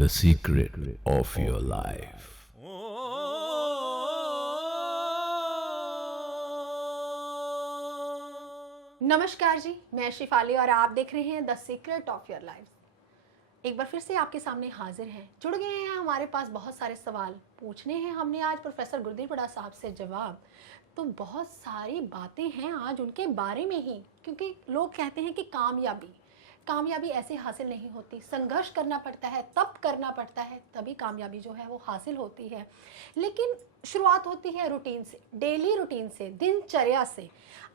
The secret of your life. नमस्कार जी, मैं शिफाली और आप देख रहे हैं the secret of your life. एक बार फिर से आपके सामने हाजिर हैं, जुड़ गए हैं। हमारे पास बहुत सारे सवाल पूछने हैं। हमने आज प्रोफेसर गुरदीप बड़ा साहब से जवाब, तो बहुत सारी बातें हैं आज उनके बारे में ही। क्योंकि लोग कहते हैं कि कामयाबी ऐसे हासिल नहीं होती, संघर्ष करना पड़ता है, तप करना पड़ता है, तभी कामयाबी जो है वो हासिल होती है। लेकिन शुरुआत होती है रूटीन से, डेली रूटीन से, दिनचर्या से।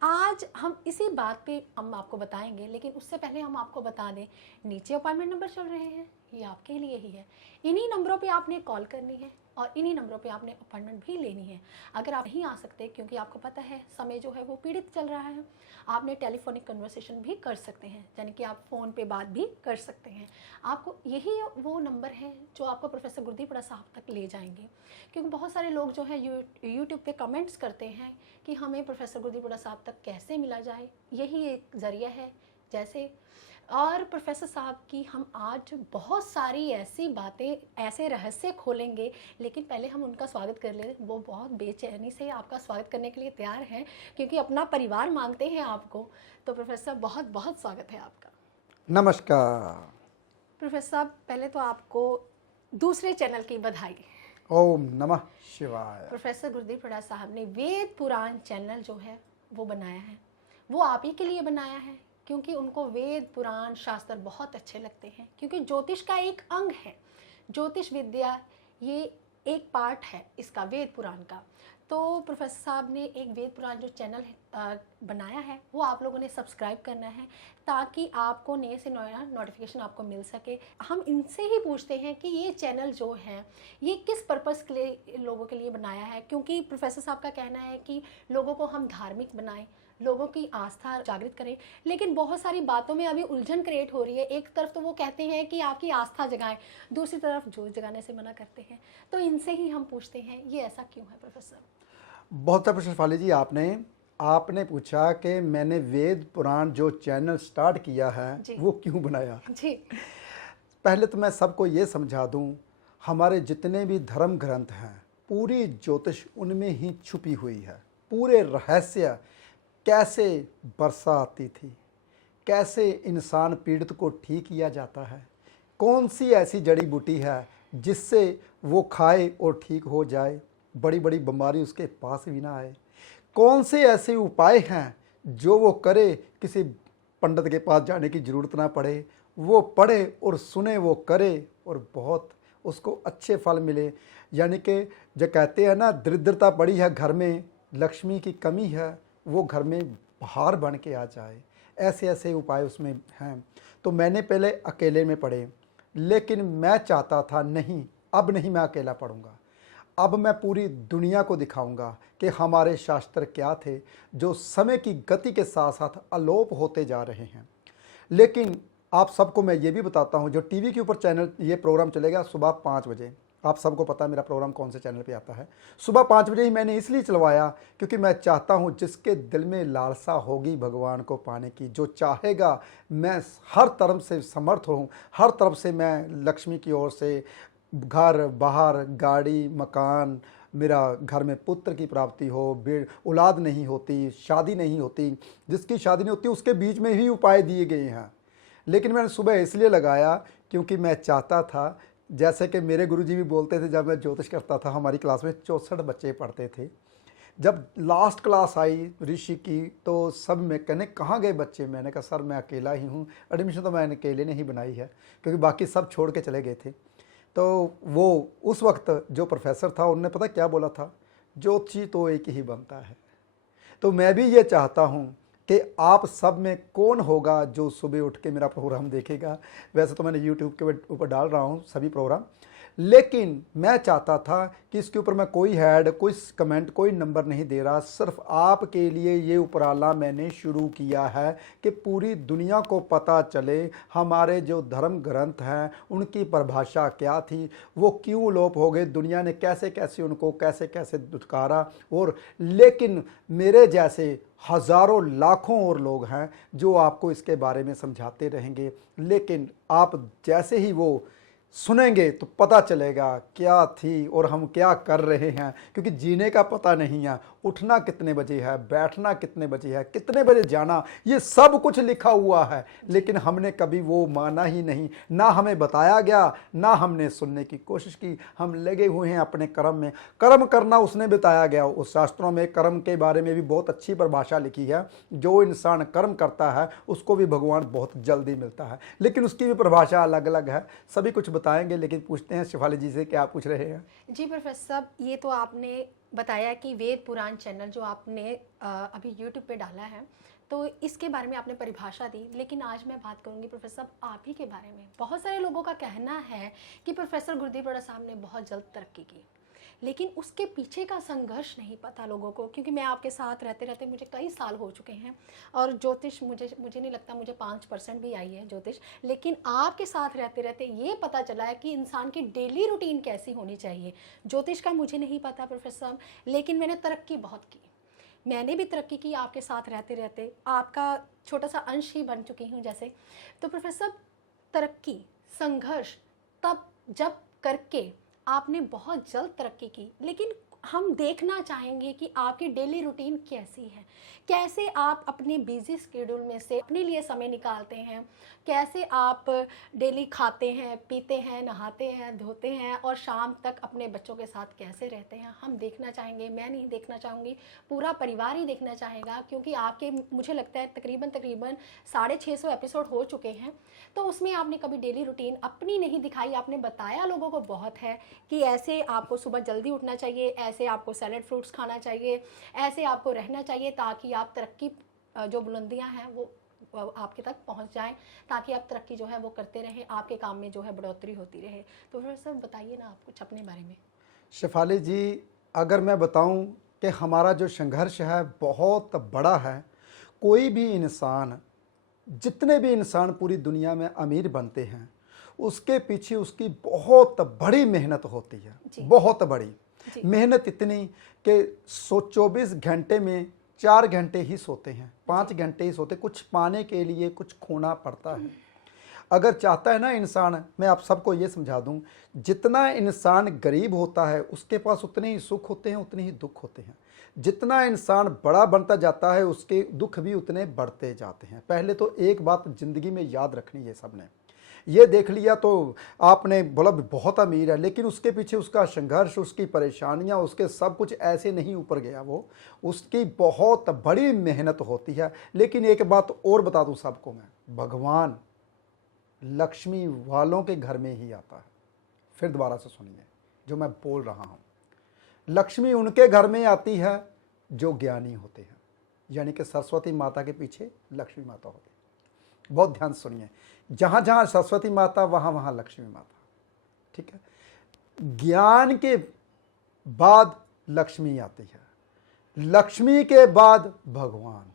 आज हम इसी बात पे हम आपको बताएंगे, लेकिन उससे पहले हम आपको बता दें, नीचे अपॉइंटमेंट नंबर चल रहे हैं, ये आपके लिए ही है। इन्हीं नंबरों पे आपने कॉल करनी है और इन्हीं नंबरों पे आपने अपॉइंटमेंट भी लेनी है। अगर आप नहीं आ सकते, क्योंकि आपको पता है समय जो है वो पीड़ित चल रहा है, आपने टेलीफोनिक कन्वर्सेशन भी कर सकते हैं, यानी कि आप फ़ोन पे बात भी कर सकते हैं। आपको यही वो नंबर है जो आपको प्रोफेसर गुरदीप बड़ा साहब तक ले जाएंगे। क्योंकि बहुत सारे लोग जो है यूट्यूब पे कमेंट्स करते हैं कि हमें प्रोफेसर गुरदीप बड़ा साहब तक कैसे मिला जाए, यही एक ज़रिया है। जैसे और प्रोफेसर साहब की हम आज बहुत सारी ऐसी बातें, ऐसे रहस्य खोलेंगे, लेकिन पहले हम उनका स्वागत कर लें। वो बहुत बेचैनी से आपका स्वागत करने के लिए तैयार हैं, क्योंकि अपना परिवार मांगते हैं आपको। तो प्रोफेसर साहब, बहुत बहुत स्वागत है आपका। नमस्कार। प्रोफेसर साहब, पहले तो आपको दूसरे चैनल की बधाई। ओम नमः शिवाय। प्रोफेसर गुरदीप बड़ा साहब ने वेद पुराण चैनल जो है वो बनाया है। वो आप ही के लिए बनाया है, क्योंकि उनको वेद पुराण शास्त्र बहुत अच्छे लगते हैं। क्योंकि ज्योतिष का एक अंग है, ज्योतिष विद्या ये एक पार्ट है इसका, वेद पुराण का। तो प्रोफेसर साहब ने एक वेद पुराण जो चैनल बनाया है, वो आप लोगों ने सब्सक्राइब करना है, ताकि आपको नए से नया नोटिफिकेशन आपको मिल सके। हम इनसे ही पूछते हैं कि ये चैनल जो है ये किस पर्पस के लिए, लोगों के लिए बनाया है। क्योंकि प्रोफेसर साहब का कहना है कि लोगों को हम धार्मिक बनाएं, लोगों की आस्था जागृत करें। लेकिन बहुत सारी बातों में अभी उलझन क्रिएट हो रही है। एक तरफ तो वो कहते हैं कि आपकी आस्था जगाएं, दूसरी तरफ जो जगाने से मना करते हैं। तो इनसे ही हम पूछते हैं, ये ऐसा क्यों है प्रोफेसर? बहुत अच्छा शिफाली जी, आपने पूछा कि मैंने वेद पुराण जो चैनल स्टार्ट किया है वो क्यों बनाया जी। पहले तो मैं सबको ये समझा दूं, हमारे जितने भी धर्म ग्रंथ हैं पूरी ज्योतिष उनमें ही छुपी हुई है। पूरे रहस्य, कैसे वर्षा आती थी, कैसे इंसान पीड़ित को ठीक किया जाता है, कौन सी ऐसी जड़ी बूटी है जिससे वो खाए और ठीक हो जाए, बड़ी बड़ी बीमारी उसके पास भी ना आए, कौन से ऐसे उपाय हैं जो वो करे, किसी पंडित के पास जाने की ज़रूरत ना पड़े, वो पढ़े और सुने, वो करे और बहुत उसको अच्छे फल मिले। यानी कि जो कहते हैं ना, दरिद्रता पड़ी है घर में, लक्ष्मी की कमी है, वो घर में बाहर बन के आ जाए, ऐसे ऐसे उपाय उसमें हैं। तो मैंने पहले अकेले में पढ़े, लेकिन मैं चाहता था नहीं, अब नहीं मैं अकेला पढ़ूंगा, अब मैं पूरी दुनिया को दिखाऊंगा कि हमारे शास्त्र क्या थे, जो समय की गति के साथ साथ अलोप होते जा रहे हैं। लेकिन आप सबको मैं ये भी बताता हूँ, जो टीवी के ऊपर चैनल ये प्रोग्राम चलेगा सुबह 5 बजे, आप सबको पता है मेरा प्रोग्राम कौन से चैनल पे आता है। सुबह 5 बजे ही मैंने इसलिए चलवाया क्योंकि मैं चाहता हूँ जिसके दिल में लालसा होगी भगवान को पाने की, जो चाहेगा, मैं हर तरफ से समर्थ हूँ, हर तरफ से मैं लक्ष्मी की ओर से, घर बाहर, गाड़ी मकान, मेरा घर में पुत्र की प्राप्ति हो, औलाद नहीं होती, शादी नहीं होती, जिसकी शादी नहीं होती उसके बीच में ही उपाय दिए गए हैं। लेकिन मैंने सुबह इसलिए लगाया क्योंकि मैं चाहता था, जैसे कि मेरे गुरुजी भी बोलते थे, जब मैं ज्योतिष करता था हमारी क्लास में 64 बच्चे पढ़ते थे। जब लास्ट क्लास आई ऋषि की तो सब में कहने कहाँ गए बच्चे, मैंने कहा सर मैं अकेला ही हूँ, एडमिशन तो मैंने अकेले ने ही बनाई है, क्योंकि बाकी सब छोड़ के चले गए थे। तो वो उस वक्त जो प्रोफेसर था उन्होंने पता क्या बोला था, ज्योतिषी तो एक ही बनता है। तो मैं भी ये चाहता हूँ कि आप सब में कौन होगा जो सुबह उठ के मेरा प्रोग्राम देखेगा। वैसे तो मैंने यूट्यूब के ऊपर डाल रहा हूँ सभी प्रोग्राम, लेकिन मैं चाहता था कि इसके ऊपर मैं कोई हेड, कोई कमेंट, कोई नंबर नहीं दे रहा, सिर्फ आपके लिए ये उपराला मैंने शुरू किया है कि पूरी दुनिया को पता चले हमारे जो धर्म ग्रंथ हैं उनकी परिभाषा क्या थी, वो क्यों लोप हो गए, दुनिया ने कैसे कैसे उनको कैसे कैसे दुत्कारा। और लेकिन मेरे जैसे हज़ारों लाखों और लोग हैं जो आपको इसके बारे में समझाते रहेंगे, लेकिन आप जैसे ही वो सुनेंगे तो पता चलेगा क्या थी और हम क्या कर रहे हैं, क्योंकि जीने का पता नहीं है। उठना कितने बजे है, बैठना कितने बजे है, कितने बजे जाना, ये सब कुछ लिखा हुआ है, लेकिन हमने कभी वो माना ही नहीं। ना हमें बताया गया, ना हमने सुनने की कोशिश की। हम लगे हुए हैं अपने कर्म में। कर्म करना उसने बताया गया। उस शास्त्रों में कर्म के बारे में भी बहुत अच्छी परिभाषा लिखी है। जो इंसान कर्म करता है उसको भी भगवान बहुत जल्दी मिलता है, लेकिन उसकी भी परिभाषा अलग अलग है। सभी कुछ बताएंगे, लेकिन पूछते हैं शिफाली जी से, क्या पूछ रहे हैं? जी प्रोफेसर साहब, ये तो आपने बताया कि वेद पुराण चैनल जो आपने अभी यूट्यूब पे डाला है, तो इसके बारे में आपने परिभाषा दी। लेकिन आज मैं बात करूंगी प्रोफेसर साहब आप ही के बारे में। बहुत सारे लोगों का कहना है कि प्रोफेसर गुरदीप बड़ा साहब ने बहुत जल्द तरक्की की, लेकिन उसके पीछे का संघर्ष नहीं पता लोगों को। क्योंकि मैं आपके साथ रहते रहते मुझे कई साल हो चुके हैं, और ज्योतिष मुझे नहीं लगता मुझे 5% भी आई है ज्योतिष। लेकिन आपके साथ रहते रहते ये पता चला है कि इंसान की डेली रूटीन कैसी होनी चाहिए। ज्योतिष का मुझे नहीं पता प्रोफेसर साहब, लेकिन मैंने तरक्की बहुत की। मैंने भी तरक्की की आपके साथ रहते रहते, आपका छोटा सा अंश ही बन चुकी हूँ जैसे। तो प्रोफेसर साहब, तरक्की, संघर्ष तब जब करके आपने बहुत जल्द तरक्की की, लेकिन हम देखना चाहेंगे कि आपकी डेली रूटीन कैसी है, कैसे आप अपने बिजी स्केड्यूल में से अपने लिए समय निकालते हैं, कैसे आप डेली खाते हैं, पीते हैं, नहाते हैं, धोते हैं, और शाम तक अपने बच्चों के साथ कैसे रहते हैं, हम देखना चाहेंगे। मैं नहीं देखना चाहूँगी, पूरा परिवार ही देखना चाहेगा, क्योंकि आपके मुझे लगता है तकरीबन 650 एपिसोड हो चुके हैं। तो उसमें आपने कभी डेली रूटीन अपनी नहीं दिखाई। आपने बताया लोगों को बहुत है कि ऐसे आपको सुबह जल्दी उठना चाहिए, ऐसे आपको सैलेड फ्रूट्स खाना चाहिए, ऐसे आपको रहना चाहिए, ताकि आप तरक्की जो बुलंदियां हैं वो आपके तक पहुंच जाएं, ताकि आप तरक्की जो है वो करते रहें, आपके काम में जो है बढ़ोतरी होती रहे। तो फिर सब बताइए ना आप कुछ अपने बारे में। शेफाली जी, अगर मैं बताऊं कि हमारा जो संघर्ष है बहुत बड़ा है। कोई भी इंसान, जितने भी इंसान पूरी दुनिया में अमीर बनते हैं, उसके पीछे उसकी बहुत बड़ी मेहनत होती है। बहुत बड़ी मेहनत, इतनी कि 24 घंटे में 4 घंटे ही सोते हैं, 5 घंटे ही सोते। कुछ पाने के लिए कुछ खोना पड़ता है। अगर चाहता है ना इंसान, मैं आप सबको ये समझा दूं, जितना इंसान गरीब होता है उसके पास उतने ही सुख होते हैं, उतने ही दुख होते हैं। जितना इंसान बड़ा बनता जाता है उसके दुख भी उतने बढ़ते जाते हैं। पहले तो एक बात ज़िंदगी में याद रखनी है सबने, ये देख लिया तो आपने बोला बहुत अमीर है, लेकिन उसके पीछे उसका संघर्ष, उसकी परेशानियां, उसके सब कुछ ऐसे नहीं ऊपर गया। वो उसकी बहुत बड़ी मेहनत होती है। लेकिन एक बात और बता दूं सबको मैं, भगवान लक्ष्मी वालों के घर में ही आता है। फिर दोबारा से सुनिए जो मैं बोल रहा हूँ। लक्ष्मी उनके घर में आती है जो ज्ञानी होते हैं, यानी कि सरस्वती माता के पीछे लक्ष्मी माता होती है। बहुत ध्यान सुनिए, जहाँ जहाँ सरस्वती माता वहाँ वहाँ लक्ष्मी माता, ठीक है। ज्ञान के बाद लक्ष्मी आती है, लक्ष्मी के बाद भगवान।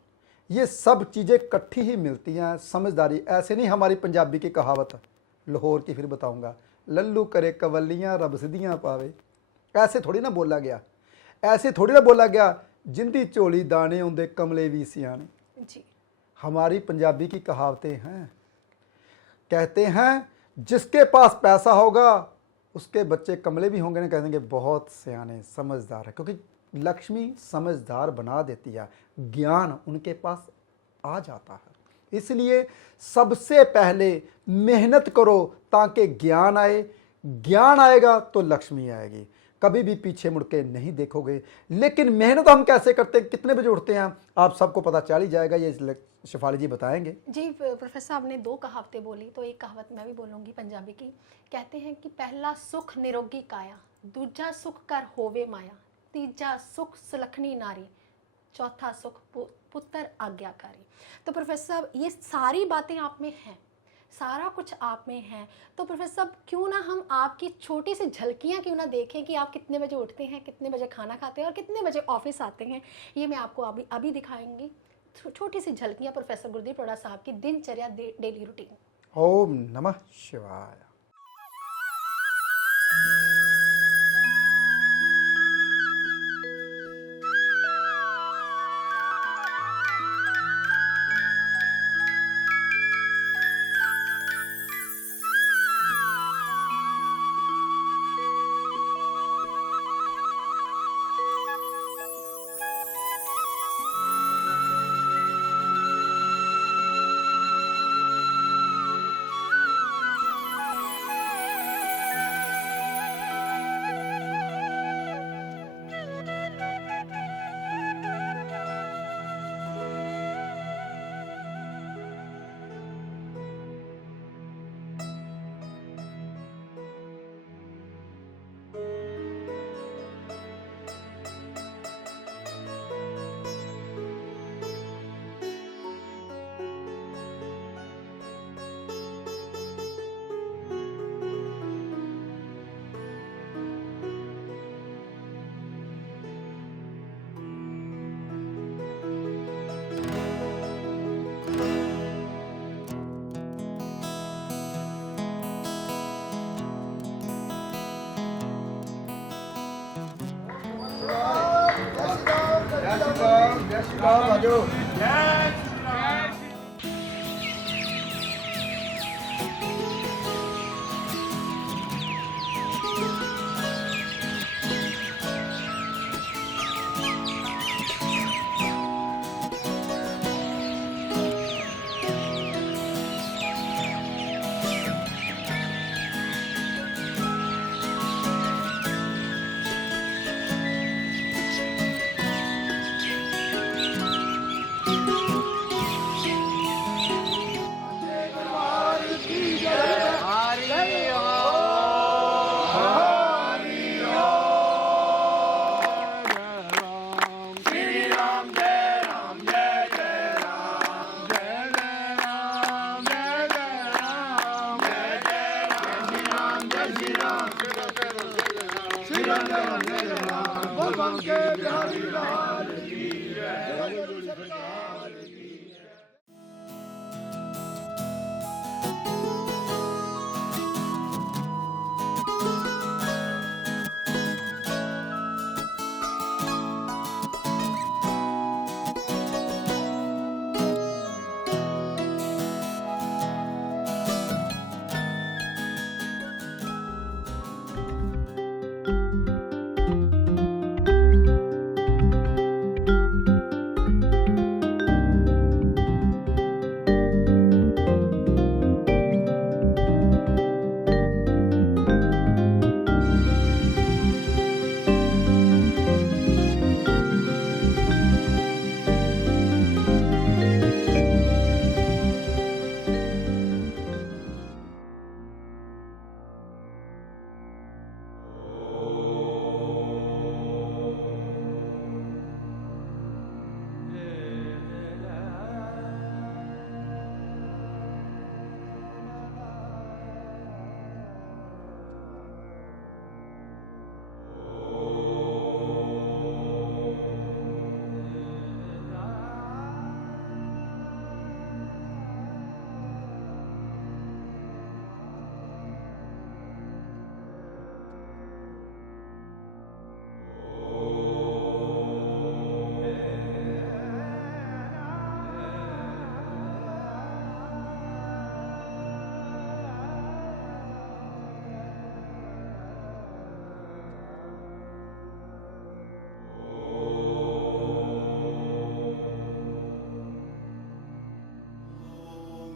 ये सब चीज़ें इकट्ठी ही मिलती हैं। समझदारी ऐसे नहीं, हमारी पंजाबी की कहावत लाहौर की फिर बताऊंगा, लल्लू करे कवलियाँ रब सिद्धियाँ पावे। ऐसे थोड़ी ना बोला गया, ऐसे थोड़ी ना बोला गया, जिंदी झोली दाने होंदे कमले भी सियाने। जी, हमारी पंजाबी की कहावतें हैं। कहते हैं जिसके पास पैसा होगा उसके बच्चे कमले भी होंगे ना, कह देंगे बहुत सियाने समझदार है, क्योंकि लक्ष्मी समझदार बना देती है। ज्ञान उनके पास आ जाता है। इसलिए सबसे पहले मेहनत करो ताकि ज्ञान आए। ज्ञान आएगा तो लक्ष्मी आएगी। कभी भी पीछे मुड़ के नहीं देखोगे। लेकिन मेहनत हम कैसे करते हैं, कितने बजे उठते हैं, आप सबको पता चल ही जाएगा। ये शेफाली जी बताएंगे। जी प्रोफेसर, आपने 2 कहावतें बोली, तो एक कहावत मैं भी बोलूँगी पंजाबी की। कहते हैं कि पहला सुख निरोगी काया, दूजा सुख कर होवे माया, तीजा सुख सुलखनी नारी, चौथा सुख पुत्र आज्ञाकारी। तो प्रोफेसर साहब, ये सारी बातें आप में हैं, सारा कुछ आप में है। तो प्रोफेसर साहब, क्यों ना हम आपकी छोटी सी झलकियाँ क्यों ना देखें कि आप कितने बजे उठते हैं, कितने बजे खाना खाते हैं और कितने बजे ऑफिस आते हैं। ये मैं आपको अभी दिखाएंगी, छोटी सी झलकियाँ प्रोफेसर गुरदीप रोड़ा साहब की दिनचर्या, डेली रूटीन। ओम नमः शिवाय।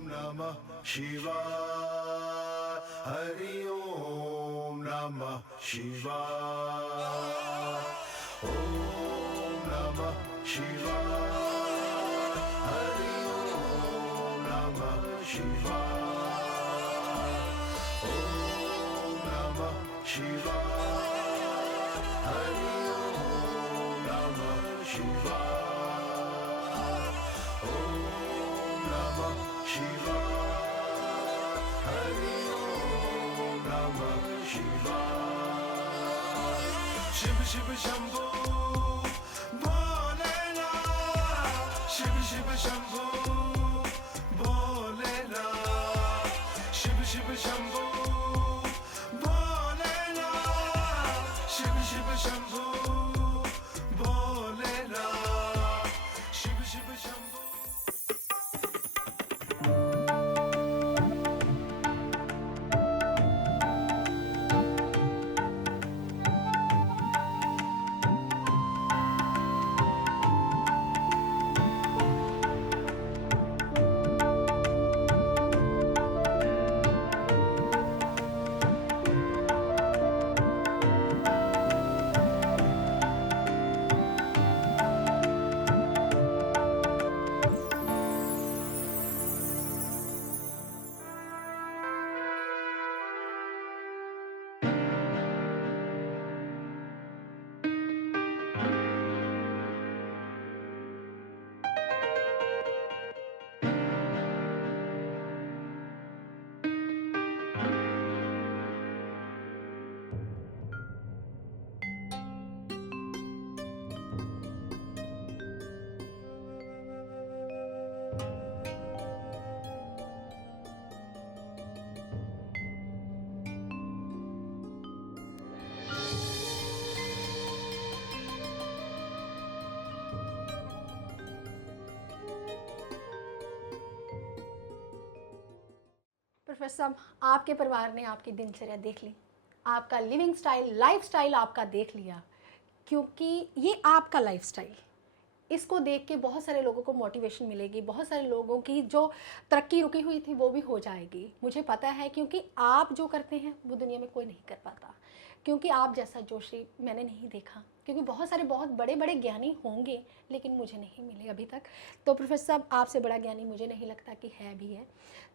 Namah Shivaya. Hari Om Namah Shivaya. Om Namah Shivaya. Hari Om Namah Shivaya. Om Namah Shivaya. Hari Om Namah Shivaya. Om Namah Shivaya. Hari Om Namah Shivaya. Shiv Shiv Shambho Bholenath. Shiv Shiv Shambho Bholenath. Shiv Shiv Shambho Bholenath. Shiv Shiv Shambho Bholenath. Shiv Shiv Shambho. Professor साहब, आपके परिवार ने आपकी दिनचर्या देख ली, आपका living style, life style आपका देख लिया, क्योंकि ये आपका लाइफ स्टाइल, इसको देख के बहुत सारे लोगों को मोटिवेशन मिलेगी, बहुत सारे लोगों की जो तरक्की रुकी हुई थी वो भी हो जाएगी। मुझे पता है, क्योंकि आप जो करते हैं वो दुनिया में कोई नहीं कर पाता, क्योंकि आप जैसा जोशी मैंने नहीं देखा, क्योंकि बहुत सारे बहुत बड़े बड़े ज्ञानी होंगे लेकिन मुझे नहीं मिले अभी तक। तो प्रोफेसर साहब, आपसे बड़ा ज्ञानी मुझे नहीं लगता कि है भी है।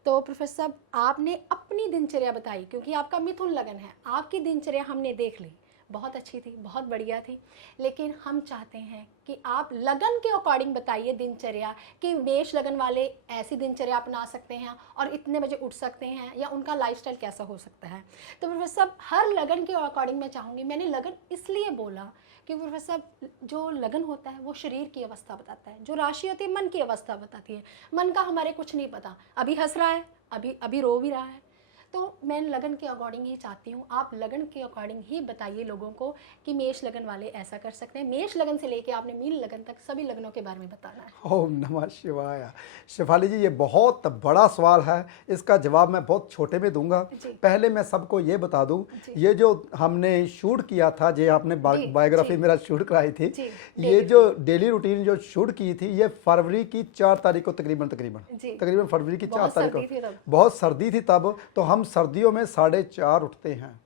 तो प्रोफेसर साहब, आपने अपनी दिनचर्या बताई, क्योंकि आपका मिथुन लगन है, आपकी दिनचर्या हमने देख ली, बहुत अच्छी थी, बहुत बढ़िया थी, लेकिन हम चाहते हैं कि आप लगन के अकॉर्डिंग बताइए दिनचर्या, कि मेष लगन वाले ऐसी दिनचर्या अपना सकते हैं और इतने बजे उठ सकते हैं, या उनका लाइफस्टाइल कैसा हो सकता है। तो प्रोफेसर साहब, हर लगन के अकॉर्डिंग मैं चाहूँगी, मैंने लगन इसलिए बोला क्योंकि प्रोफेसर साहब, जो लगन होता है वो शरीर की अवस्था बताता है, जो राशि होती है मन की अवस्था बताती है। मन का हमारे कुछ नहीं पता, अभी हंस रहा है, अभी रो भी रहा है। तो मैं लगन के अकॉर्डिंग ही चाहती हूँ, आप लगन के अकॉर्डिंग ही बताइए लोगों को कि मेष लगन वाले ऐसा कर सकते हैं। मेष लगन से लेके आपने मीन लगन तक सभी लगनों के बारे में बताना है। ओम नमः शिवाय। शेफाली जी, ये बहुत बड़ा सवाल है, इसका जवाब मैं बहुत छोटे में दूंगा। पहले मैं सबको ये बता दूं, ये जो हमने शूट किया था, जो आपने बायोग्राफी मेरा शूट कराई थी, ये जो डेली रूटीन जो शूट की थी, ये फरवरी की 4 तारीख को तकरीबन फरवरी की 4 तारीख को, बहुत सर्दी थी तब। तो हम सर्दियों में 4:30 उठते हैं।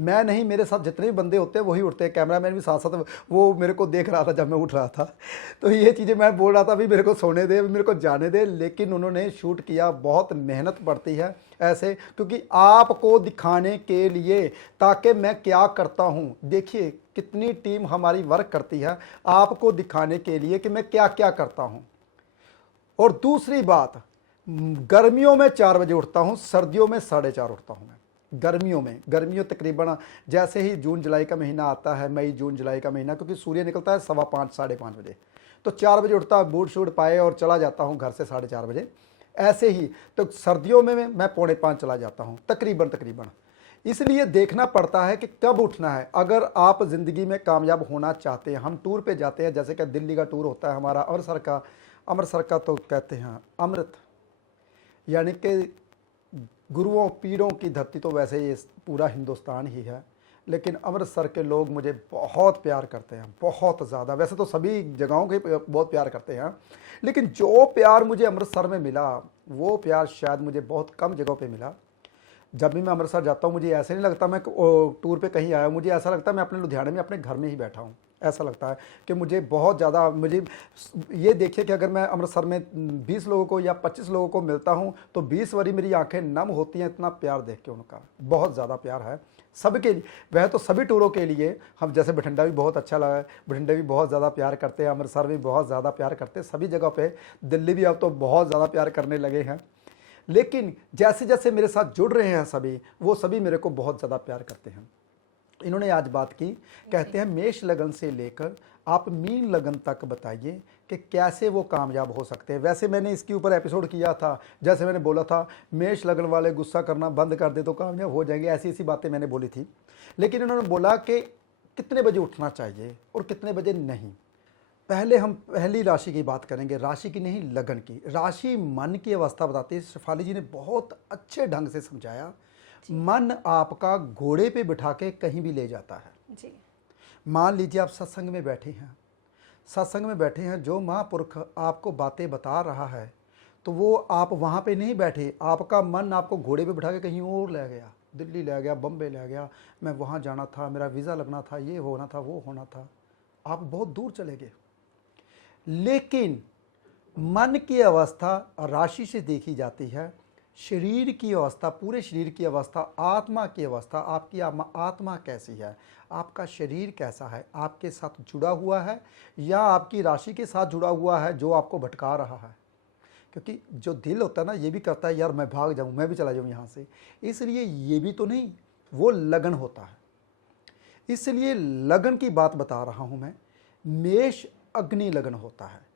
मैं नहीं, मेरे साथ जितने भी बंदे होते हैं वही उठते हैं, कैमरामैन भी साथ साथ वो मेरे को देख रहा था जब मैं उठ रहा था। तो ये चीज़ें मैं बोल रहा था, अभी मेरे को सोने दे, अभी मेरे को जाने दे, लेकिन उन्होंने शूट किया। बहुत मेहनत पड़ती है ऐसे, क्योंकि आपको दिखाने के लिए, ताकि मैं क्या करता हूँ। देखिए कितनी टीम हमारी वर्क करती है आपको दिखाने के लिए कि मैं क्या क्या करता हूँ। और दूसरी बात, गर्मियों में 4 बजे उठता हूँ, सर्दियों में 4:30 उठता हूँ मैं। गर्मियों तकरीबन जैसे ही जून जुलाई का महीना आता है, मई जून जुलाई का महीना, क्योंकि सूर्य निकलता है 5:15 5:30 बजे, तो 4 बजे उठता, बूट शूट पाए और चला जाता हूँ घर से 4:30 बजे। ऐसे ही तो सर्दियों में मैं 4:45 चला जाता हूँ तकरीबन। इसलिए देखना पड़ता है कि कब उठना है। अगर आप ज़िंदगी में कामयाब होना चाहते हैं, हम टूर पे जाते हैं, जैसे कि दिल्ली का टूर होता है हमारा, अमृतसर का तो कहते हैं अमृत, यानी कि गुरुओं पीरों की धरती, तो वैसे ये पूरा हिंदुस्तान ही है, लेकिन अमृतसर के लोग मुझे बहुत प्यार करते हैं, बहुत ज़्यादा। वैसे तो सभी जगहों के बहुत प्यार करते हैं, लेकिन जो प्यार मुझे अमृतसर में मिला, वो प्यार शायद मुझे बहुत कम जगहों पे मिला। जब भी मैं अमृतसर जाता हूँ, मुझे ऐसे नहीं लगता मैं टूर पे कहीं आया हूँ, मुझे ऐसा लगता है मैं अपने लुधियाने में अपने घर में ही बैठा हूँ। ऐसा लगता है कि मुझे बहुत ज़्यादा, मुझे ये देखिए कि अगर मैं अमृतसर में 20 लोगों को या 25 लोगों को मिलता हूँ तो 20 बारी मेरी आंखें नम होती हैं, इतना प्यार देख के उनका। बहुत ज़्यादा प्यार है सबके लिए। वह तो सभी टूरों के लिए, हम जैसे बठिंडा भी बहुत अच्छा लगा, बठिंडा भी बहुत ज़्यादा प्यार करते हैं, अमृतसर भी बहुत ज़्यादा प्यार करते हैं, सभी जगह पे। दिल्ली भी अब तो बहुत ज़्यादा प्यार करने लगे हैं। लेकिन जैसे जैसे मेरे साथ जुड़ रहे हैं सभी, वो सभी मेरे को बहुत ज़्यादा प्यार करते हैं। इन्होंने आज बात की, कहते हैं मेष लगन से लेकर आप मीन लगन तक बताइए कि कैसे वो कामयाब हो सकते हैं। वैसे मैंने इसके ऊपर एपिसोड किया था, जैसे मैंने बोला था मेष लगन वाले गुस्सा करना बंद कर दे तो कामयाब हो जाएंगे, ऐसी ऐसी बातें मैंने बोली थी। लेकिन इन्होंने बोला कि कितने बजे उठना चाहिए और कितने बजे नहीं। पहले हम पहली राशि की बात करेंगे, राशि की नहीं लगन की। राशि मन की अवस्था बताती है। शेफाली जी ने बहुत अच्छे ढंग से समझाया। मन आपका घोड़े पे बिठा के कहीं भी ले जाता है जी। मान लीजिए आप सत्संग में बैठे हैं, जो महापुरुष आपको बातें बता रहा है, तो वो आप वहाँ पे नहीं बैठे, आपका मन आपको घोड़े पे बिठा के कहीं और ले गया, दिल्ली ले गया, बम्बे ले गया, मैं वहाँ जाना था, मेरा वीज़ा लगना था, ये होना था, वो होना था, आप बहुत दूर चले गए। लेकिन मन की अवस्था राशि से देखी जाती है, शरीर की अवस्था, पूरे शरीर की अवस्था, आत्मा की अवस्था, आपकी आत्मा कैसी है, आपका शरीर कैसा है, आपके साथ जुड़ा हुआ है या आपकी राशि के साथ जुड़ा हुआ है जो आपको भटका रहा है। क्योंकि जो दिल होता है ना, ये भी करता है यार मैं भाग जाऊँ, मैं भी चला जाऊँ यहाँ से, इसलिए ये भी तो नहीं, वो लगन होता है। इसलिए लगन की बात बता रहा हूँ मैं। मेष अग्नि लगन होता है।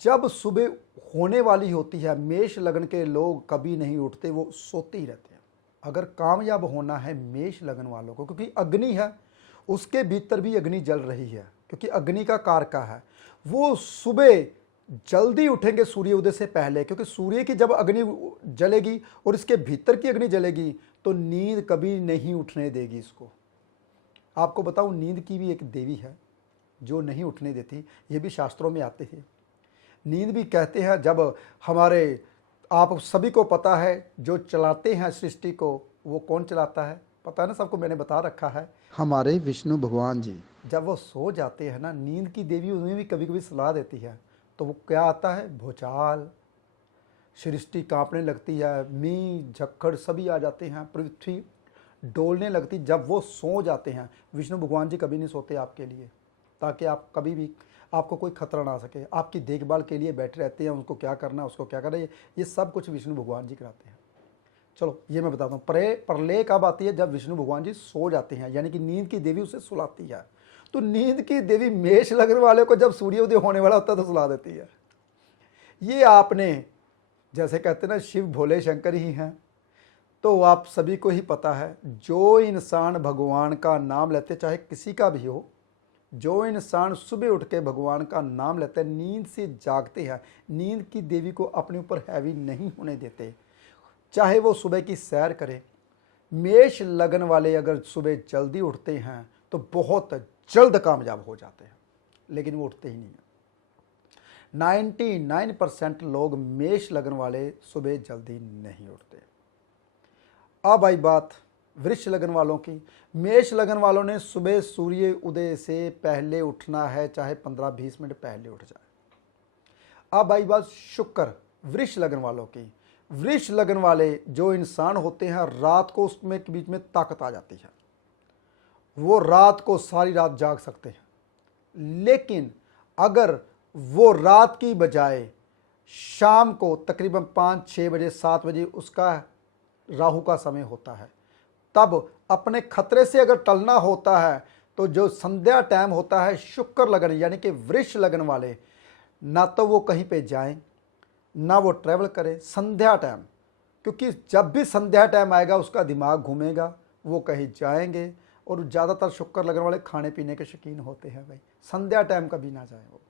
जब सुबह होने वाली होती है, मेष लगन के लोग कभी नहीं उठते, वो सोते ही रहते हैं। अगर कामयाब होना है मेष लगन वालों को, क्योंकि अग्नि है, उसके भीतर भी अग्नि जल रही है, क्योंकि अग्नि का कारका है, वो सुबह जल्दी उठेंगे सूर्य उदय से पहले, क्योंकि सूर्य की जब अग्नि जलेगी और इसके भीतर की अग्नि जलेगी तो नींद कभी नहीं उठने देगी इसको। आपको बताऊं, नींद की भी एक देवी है जो नहीं उठने देती, ये भी शास्त्रों में आते हैं। नींद भी कहते हैं, जब हमारे, आप सभी को पता है जो चलाते हैं सृष्टि को, वो कौन चलाता है पता है ना सबको, मैंने बता रखा है, हमारे विष्णु भगवान जी। जब वो सो जाते हैं ना, नींद की देवी उन्हें भी कभी कभी सलाह देती है, तो वो क्या आता है, भूचाल, सृष्टि कांपने लगती है, मींह झक्खड़ सभी आ जाते हैं, पृथ्वी डोलने लगती। जब वो सो जाते हैं, विष्णु भगवान जी कभी नहीं सोते आपके लिए, ताकि आप कभी भी, आपको कोई खतरा ना आ सके, आपकी देखभाल के लिए बैठे रहते हैं, उनको क्या करना है उसको क्या करना है, ये सब कुछ विष्णु भगवान जी कराते हैं। चलो ये मैं बताता हूँ, प्रलय कब आती है, जब विष्णु भगवान जी सो जाते हैं, यानी कि नींद की देवी उसे सुलाती है। तो नींद की देवी मेष लग्न वाले को जब सूर्योदय होने वाला होता है तो सुला देती है। ये आपने, जैसे कहते हैं ना शिव भोले शंकर ही हैं, तो आप सभी को ही पता है, जो इंसान भगवान का नाम लेते, चाहे किसी का भी हो, जो इंसान सुबह उठ के भगवान का नाम लेते हैं, नींद से जागते हैं, नींद की देवी को अपने ऊपर हैवी नहीं होने देते, चाहे वो सुबह की सैर करे। मेष लगन वाले अगर सुबह जल्दी उठते हैं तो बहुत जल्द कामयाब हो जाते हैं, लेकिन वो उठते ही नहीं हैं। 99% लोग मेष लगन वाले सुबह जल्दी नहीं उठते। अब आई बात वृष लगन वालों की। मेष लगन वालों ने सुबह सूर्य उदय से पहले उठना है, चाहे 15-20 मिनट पहले उठ जाए। अब आई बात शुक्र वृष लगन वालों की। वृष लगन वाले जो इंसान होते हैं, रात को उसमें के बीच में ताकत आ जाती है, वो रात को सारी रात जाग सकते हैं। लेकिन अगर वो रात की बजाय शाम को तकरीबन 5-6 बजे 7 बजे उसका राहु का समय होता है, तब अपने खतरे से अगर टलना होता है, तो जो संध्या टाइम होता है, शुक्र लगन यानी कि वृष लगन वाले, ना तो वो कहीं पे जाएं, ना वो ट्रैवल करें संध्या टाइम, क्योंकि जब भी संध्या टाइम आएगा उसका दिमाग घूमेगा, वो कहीं जाएंगे। और ज़्यादातर शुक्र लगन वाले खाने पीने के शौकीन होते हैं भाई, संध्या टाइम कभी ना जाए वो,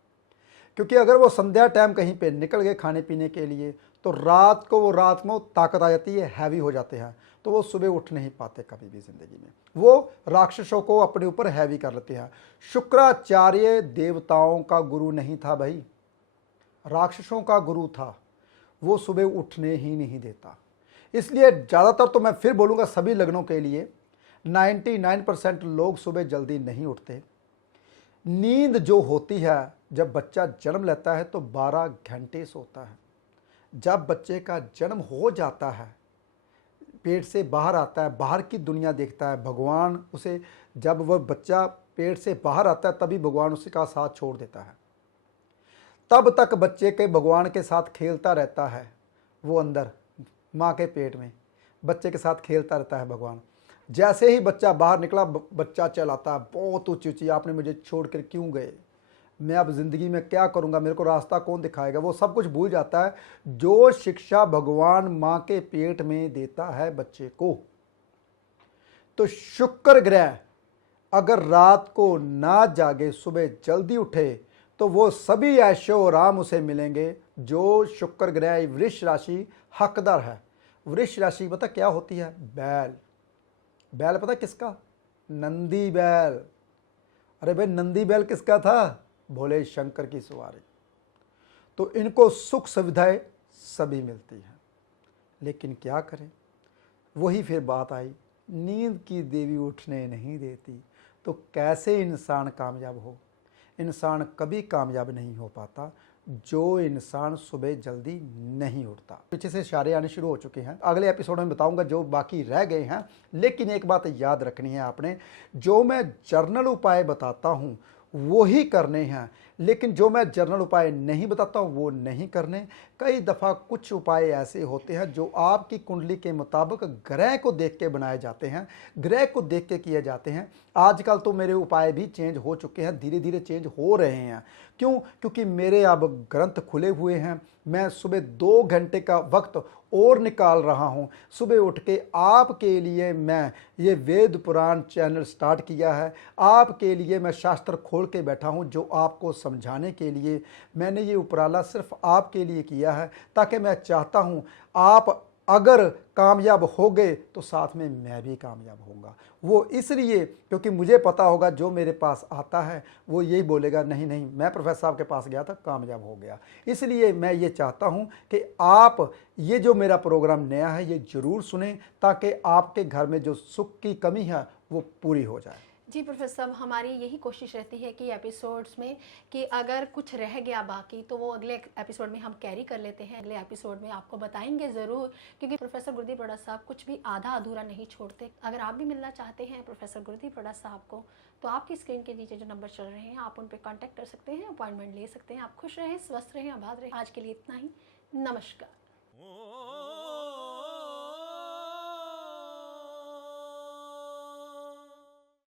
क्योंकि अगर वो संध्या टाइम कहीं पे निकल गए खाने पीने के लिए, तो रात में ताकत आ जाती है, हैवी हो जाते हैं, तो वो सुबह उठ नहीं पाते कभी भी ज़िंदगी में, वो राक्षसों को अपने ऊपर हैवी कर लेते हैं। शुक्राचार्य देवताओं का गुरु नहीं था भाई, राक्षसों का गुरु था, वो सुबह उठने ही नहीं देता। इसलिए ज़्यादातर तो मैं फिर बोलूँगा सभी लग्नों के लिए 99% लोग सुबह जल्दी नहीं उठते। नींद जो होती है, जब बच्चा जन्म लेता है तो 12 घंटे सोता है। जब बच्चे का जन्म हो जाता है, पेट से बाहर आता है, बाहर की दुनिया देखता है, भगवान उसे, जब वह बच्चा पेट से बाहर आता है तभी भगवान उसका साथ छोड़ देता है। तब तक बच्चे के भगवान के साथ खेलता रहता है, वो अंदर माँ के पेट में बच्चे के साथ खेलता रहता है भगवान। जैसे ही बच्चा बाहर निकला, बच्चा चलाता है बहुत ऊँची ऊँची, आपने मुझे छोड़ कर क्यों गए, मैं अब ज़िंदगी में क्या करूँगा, मेरे को रास्ता कौन दिखाएगा, वो सब कुछ भूल जाता है जो शिक्षा भगवान माँ के पेट में देता है बच्चे को। तो शुक्र ग्रह अगर रात को ना जागे, सुबह जल्दी उठे, तो वो सभी ऐशो आराम उसे मिलेंगे जो शुक्र ग्रह वृष राशि हकदार है। वृष राशि पता क्या होती है, बैल। बैल पता किसका, नंदी बैल। अरे भाई नंदी बैल किसका था, भोले शंकर की सवारी। तो इनको सुख सुविधाएं सभी मिलती हैं, लेकिन क्या करें, वही फिर बात आई, नींद की देवी उठने नहीं देती, तो कैसे इंसान कामयाब हो। इंसान कभी कामयाब नहीं हो पाता जो इंसान सुबह जल्दी नहीं उठता। पीछे से इशारे आने शुरू हो चुके हैं, अगले एपिसोड में बताऊंगा जो बाकी रह गए हैं। लेकिन एक बात याद रखनी है आपने, जो मैं जर्नल उपाय बताता हूं वो ही करने हैं, लेकिन जो मैं जर्नल उपाय नहीं बताता हूँ वो नहीं करने। कई दफ़ा कुछ उपाय ऐसे होते हैं जो आपकी कुंडली के मुताबिक ग्रह को देख के बनाए जाते हैं, ग्रह को देख के किए जाते हैं। आजकल तो मेरे उपाय भी चेंज हो चुके हैं, धीरे धीरे चेंज हो रहे हैं। क्यों? क्योंकि मेरे अब ग्रंथ खुले हुए हैं। मैं सुबह 2 घंटे का वक्त और निकाल रहा हूँ। सुबह उठ के आपके लिए मैं ये वेद पुराण चैनल स्टार्ट किया है। आपके लिए मैं शास्त्र खोल के बैठा हूँ, जो आपको समझाने के लिए मैंने ये उपराला सिर्फ आपके लिए किया है, ताकि मैं चाहता हूँ आप अगर कामयाब हो गए तो साथ में मैं भी कामयाब होऊंगा। वो इसलिए क्योंकि मुझे पता होगा जो मेरे पास आता है वो यही बोलेगा, नहीं नहीं मैं प्रोफेसर साहब के पास गया था, कामयाब हो गया। इसलिए मैं ये चाहता हूँ कि आप ये जो मेरा प्रोग्राम नया है ये ज़रूर सुने, ताकि आपके घर में जो सुख की कमी है वो पूरी हो जाए। जी प्रोफेसर साहब, हमारी यही कोशिश रहती है कि एपिसोड्स में कि अगर कुछ रह गया बाकी तो वो अगले एपिसोड में हम कैरी कर लेते हैं। अगले एपिसोड में आपको बताएंगे ज़रूर, क्योंकि प्रोफेसर गुरदीप बड़ा साहब कुछ भी आधा अधूरा नहीं छोड़ते। अगर आप भी मिलना चाहते हैं प्रोफेसर गुरदीप बड़ा साहब को, तो आपकी स्क्रीन के नीचे जो नंबर चल रहे हैं आप उन पर कॉन्टैक्ट कर सकते हैं, अपॉइंटमेंट ले सकते हैं। आप खुश रहें, स्वस्थ रहें, आबाद रहें। आज के लिए इतना ही। नमस्कार।